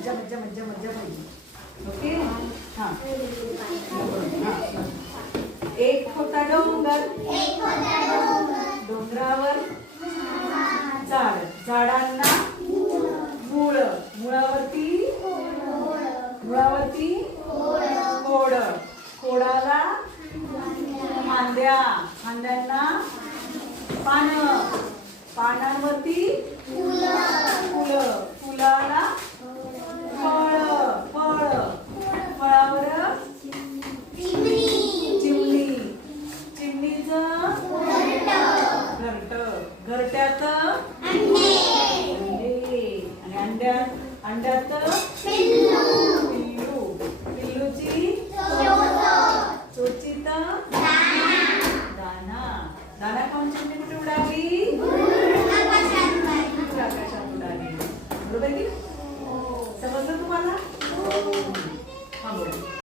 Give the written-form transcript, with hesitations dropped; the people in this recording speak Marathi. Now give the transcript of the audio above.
मज्जा मज्जा मज्जा मज्जा पाहिजे. ओके हां. एक होता डोंगर, डोंगरावर झाड, झाडांना मूळ, मुळावरती खोड, खोडाला फांद्या, फांद्यांना पानं, पानांवरती फुलं, फुलाला